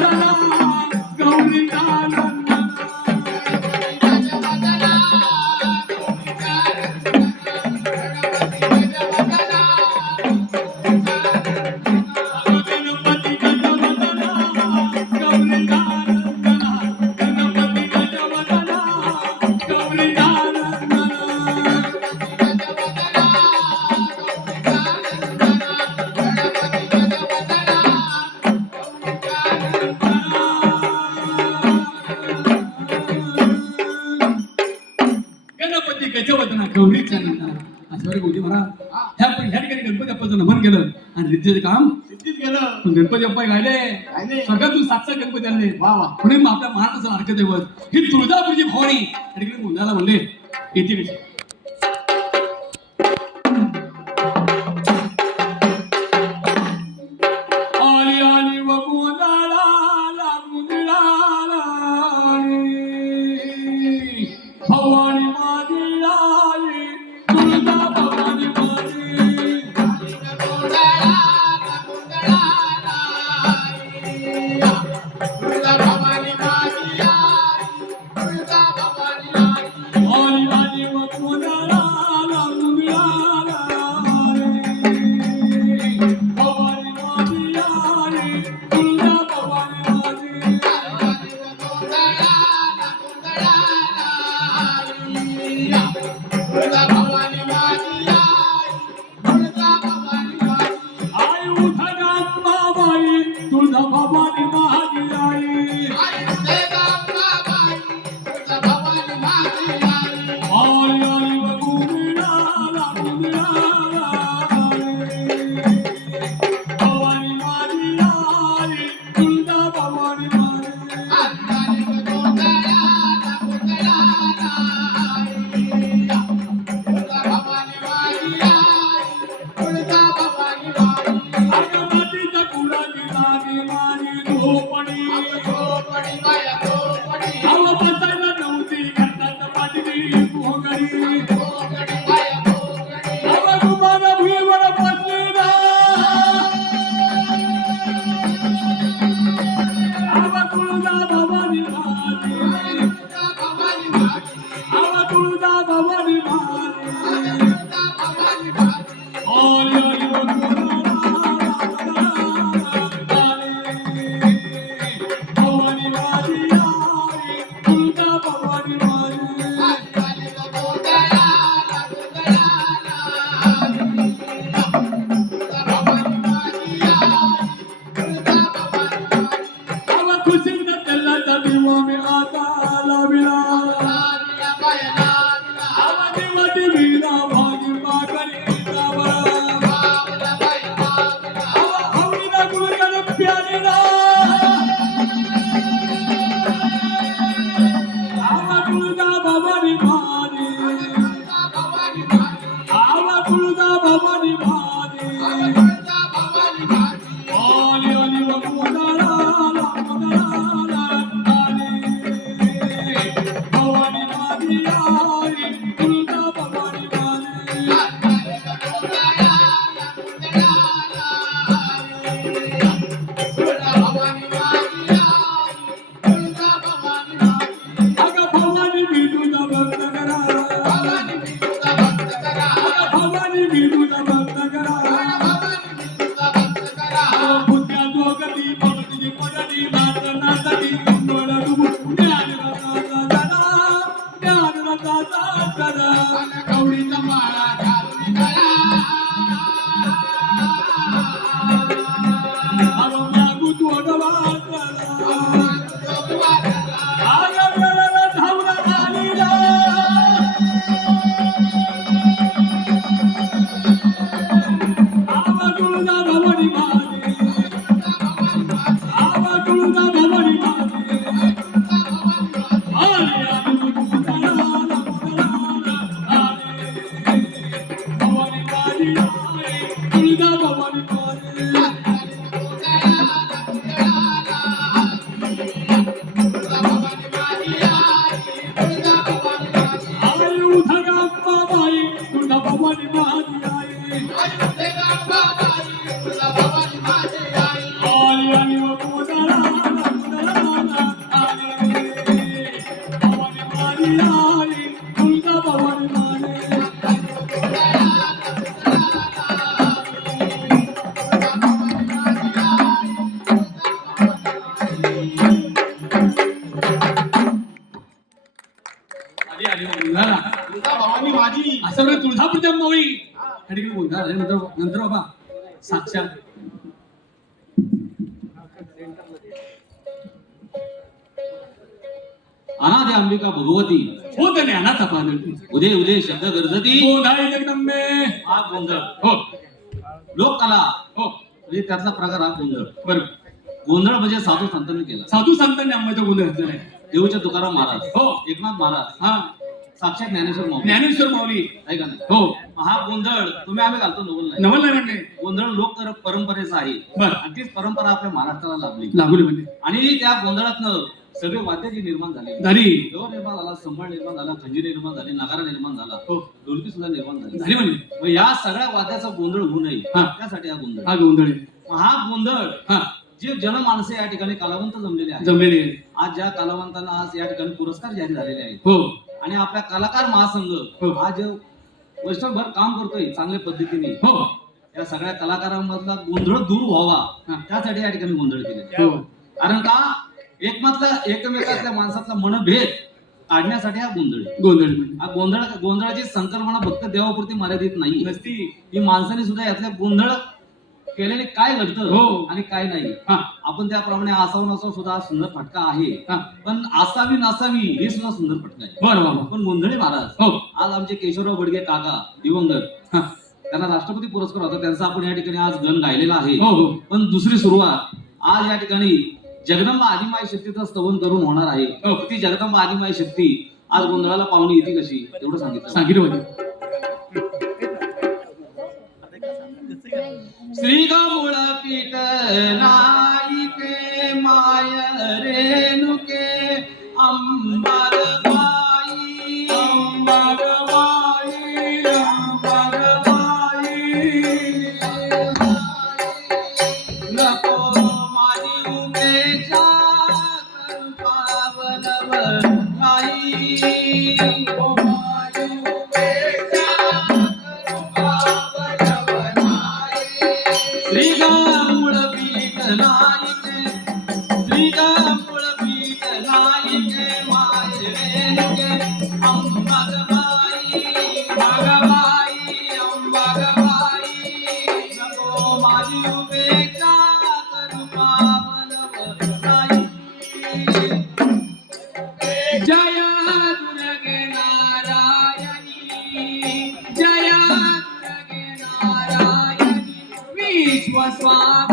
गजवदना गौरी गजवदना गौरीच्या नंदना असं महाराज ह्या ह्या ठिकाणी गणपती बाप्पाचं नमन केलं. आणि रिद्धेचं काम सिद्धीत गेलं पण गणपती बाप्पा गायले. स्वर्गातून सात सात गणपती आणले. वा वा. म्हणून आपल्या महाराष्ट्राचं अर्घ दैवत ही तुळजापूरची भवानी. या ठिकाणी मुलाला म्हणले येते कशी? अनादे अंबिका भगवती. हो त्याने अनाथा पाहणं उदे उदे शब्द गरजती गोंधाळी जगदंबे. हा गोंधळ. हो. लोककला. हो. म्हणजे त्यातला प्रकार हा गोंधळ. बरोबर. गोंधळ म्हणजे साधू संतांनी केला. साधू संतांनी अंबाचा गोंधळ घातलेला आहे देऊच्या तुकाराम महाराज. हो. एकनाथ महाराज. हा. साक्षात ज्ञानेश्वर माऊली. ज्ञानेश्वर माऊली. आहे का नाही? हो. हा गोंधळ तुम्ही आम्ही घालतो नवल नाही. नवल नाही म्हणले. गोंधळ लोक परंपरेचा आहे. बर. आणि तीच परंपरा आपल्या महाराष्ट्राला लाभली लागू म्हणले. आणि त्या गोंधळातनं सगळे वाद्य जे निर्माण झाले. झाली देव निर्माण झाला संबळ निर्माण झाला खंजी निर्माण झाली नगारा निर्माण झाला. हो. ढोलकी सुद्धा निर्माण झाली. झाली म्हणले मग या सगळ्या वाद्याचा गोंधळ होऊ नये. हा. त्यासाठी हा गोंधळ. हा गोंधळ आहे. हा गोंधळ हा. जे जनमानसे या ठिकाणी कलावंत जमलेले आहेत. जमलेली आहे आज ज्या कलावंतांना आज या ठिकाणी पुरस्कार जाहीर झालेले आहेत. हो. आणि आपला कलाकार महासंघ हो. आज वर्षभर काम करतोय चांगल्या पद्धतीने. हो. या सगळ्या कलाकारांमधला गोंधळ दूर व्हावा. हा. त्यासाठी या ठिकाणी गोंधळ केले हो. कारण का? एकमातला एकमेकातल्या माणसातला मनभेद काढण्यासाठी हा गोंधळ आहे. गोंधळ. हा गोंधळ गोंधळाची संकल्पना फक्त देवापुरती मर्यादित नाही. नसती. ही माणसाने सुद्धा यातल्या गोंधळ केलेले काय घडतं हो. आणि काय नाही. हा. आपण त्याप्रमाणे असावं नसावं सुद्धा हा सुंदर फटका आहे. हा. पण असावी नसावी हे सुद्धा सुंदर फटका आहे. बरं बाबा पण गोंधळे महाराज हो. आज आमचे केशवराव बडगे काका दिवंगत हा. त्यांना राष्ट्रपती पुरस्कार होता. त्यांचा आपण या ठिकाणी आज गण गायलेला आहे. हो हो. पण दुसरी सुरुवात आज या ठिकाणी जगदंबा आदिमाय शक्तीचं स्तवन करून होणार आहे. हो. ती जगदंबा आदिमाय शक्ती आज गोंधळाला पाहुणी येते कशी? तेवढं सांगितलं. सांगितलं होते श्री गमुळ पीठ नाईके माय रेणुके अंबार विश्व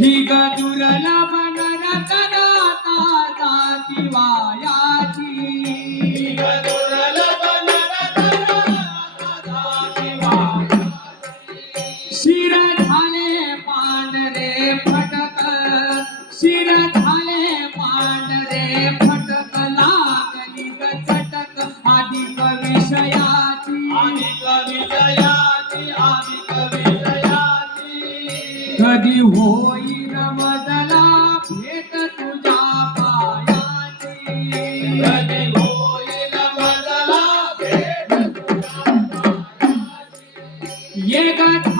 ही गदुरला बनर कदाता जाती ये ग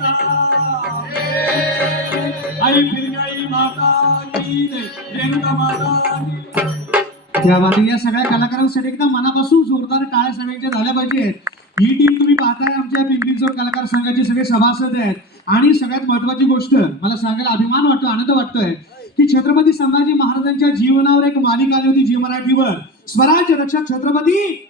मावैता आई फिरगाई माता की रेणुका माता त्या बाबतीत या सगळ्या कलाकारांसाठी एकदम मनापासून जोरदार टाळ्या सगळ्यांच्या झाल्या पाहिजेत ही टीम तुम्ही पाहताय आमच्या पिंपरी चौक कलाकार संघाचे सगळे सभासद आहेत. आणि सगळ्यात महत्वाची गोष्ट मला सांगायला अभिमान वाटतो आनंद वाटतोय की छत्रपती संभाजी महाराजांच्या जीवनावर एक मालिका आली होती जी मराठीवर. स्वराज्य रक्षक छत्रपती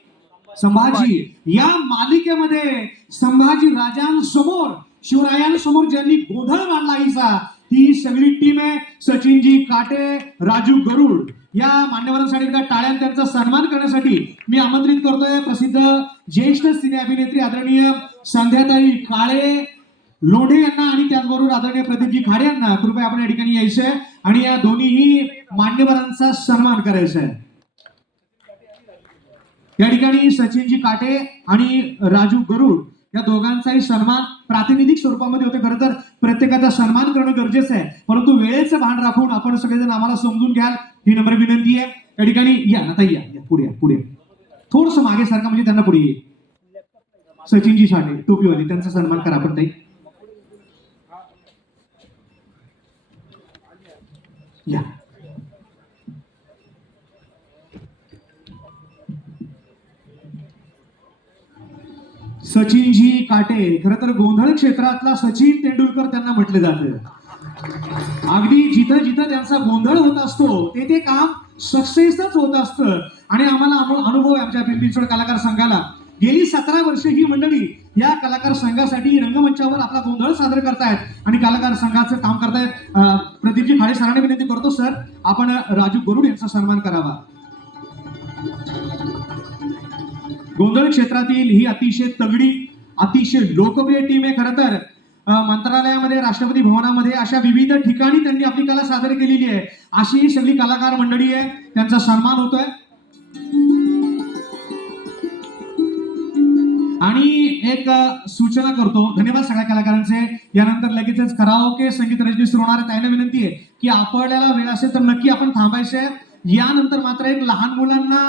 संभाजी. या मालिकेमध्ये संभाजी राजांसमोर शिवरायांसमोर ज्यांनी गोंधळ मांडला हिचा ही सगळी टीम आहे. सचिनजी काटे राजू गरुड या मान्यवरांसाठी एकदा टाळ्यान त्यांचा सन्मान करण्यासाठी मी आमंत्रित करतोय. प्रसिद्ध ज्येष्ठ सिने अभिनेत्री आदरणीय संध्याताई काळे लोढे यांना आणि त्याचबरोबर आदरणीय प्रदीपजी खाडे यांना कृपया आपण या ठिकाणी यायचंय आणि या दोन्हीही मान्यवरांचा सन्मान करायचा आहे या ठिकाणी सचिनजी काटे आणि राजू गरुड या दोघांचाही सन्मान प्रातिनिधिक स्वरूपामध्ये होते. खरं तर प्रत्येकाचा सन्मान करणं गरजेचं आहे. परंतु वेळेचं भान राखून आपण सगळेजण आम्हाला समजून घ्याल. ही नम्र विनंती आहे. या ठिकाणी या आता या या, पुढे या, पुढे थोडस मागे सारखं म्हणजे त्यांना पुढे ये. सचिनजी साठे टोपीवाली त्यांचा सन्मान करा आपण ताई. या. सचिनजी काटे खर तर गोंधळ क्षेत्रातला सचिन तेंडुलकर त्यांना म्हटले जाते. अगदी जिथं जिथं त्यांचा गोंधळ होत असतो ते ते काम सक्सेसच होत असतं. आणि आम्हाला अनुभव आहे आमच्या पिंपरीचोड कलाकार संघाला. गेली सतरा वर्ष ही मंडळी या कलाकार संघासाठी रंगमंचावर आपला गोंधळ सादर करतायत आणि कलाकार संघाचं काम करतायत. प्रदीपजी खाडे सरांनी विनंती करतो सर आपण राजू गरुड यांचा सन्मान करावा. गोंधळ क्षेत्रातील ही अतिशय तगडी अतिशय लोकप्रिय टीम आहे. खरं तर मंत्रालयामध्ये राष्ट्रपती भवनामध्ये अशा विविध ठिकाणी त्यांनी आपली कला सादर केलेली आहे. अशी ही सगळी कलाकार मंडळी आहे. त्यांचा सन्मान होतोय. आणि एक सूचना करतो. धन्यवाद सगळ्या कलाकारांचे. यानंतर लगेचच कराओके संगीत रजनी सुरू होणार आहे. त्यांना विनंती आहे की आपल्याला वेळ असेल तर नक्की आपण थांबायचे यानंतर मात्र एक लहान मुलांना